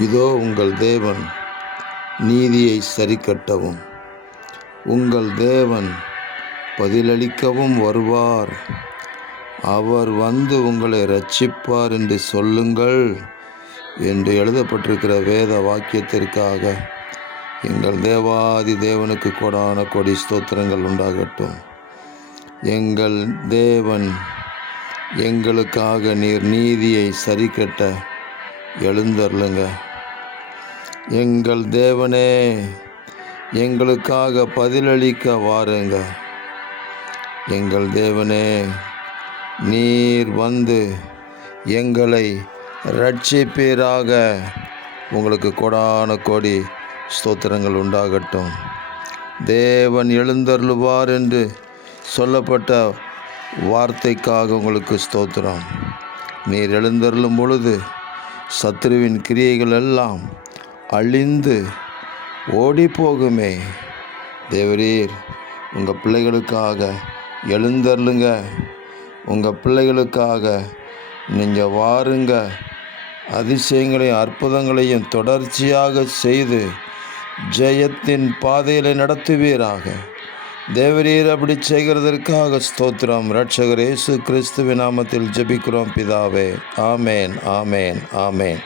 இதோ உங்கள் தேவன் நீதியை சரிக்கட்டவும் உங்கள் தேவன் பதிலளிக்கவும் வருவார். அவர் வந்து உங்களை இரட்சிப்பார் என்று சொல்லுங்கள் என்று எழுதப்பட்டிருக்கிற வேத வாக்கியத்திற்காக எங்கள் தேவாதி தேவனுக்கு கொடான கொடி ஸ்தோத்திரங்கள் உண்டாகட்டும். எங்கள் தேவன் எங்களுக்காக நீர் நீதியை சரிக்கட்ட எழுந்தருளுங்க. எங்கள் தேவனே எங்களுக்காக பதிலளிக்க வாருங்க. எங்கள் தேவனே நீர் வந்து எங்களை இரட்சிப்பீராக. உங்களுக்கு கொடான கோடி ஸ்தோத்திரங்கள் உண்டாகட்டும். தேவன் எழுந்தருளுவார் என்று சொல்லப்பட்ட வார்த்தைக்காக உங்களுக்கு ஸ்தோத்திரம். நீர் எழுந்தருளும் பொழுது சத்துருவின் கிரியைகள் எல்லாம் அழிந்து ஓடி போகுமே. தேவரீர் உங்கள் பிள்ளைகளுக்காக எழுந்தருளுங்க. உங்கள் பிள்ளைகளுக்காக நீங்கள் வாருங்க. அதிசயங்களையும் அற்புதங்களையும் தொடர்ச்சியாக செய்து ஜெயத்தின் பாதையில் நடத்துவீராக. தேவரீர் அப்படி செய்கிறதற்காக ஸ்தோத்திரம். இரட்சகர் இயேசு கிறிஸ்துவின் நாமத்தில் ஜெபிக்கிறோம் பிதாவே. ஆமேன், ஆமேன், ஆமேன்.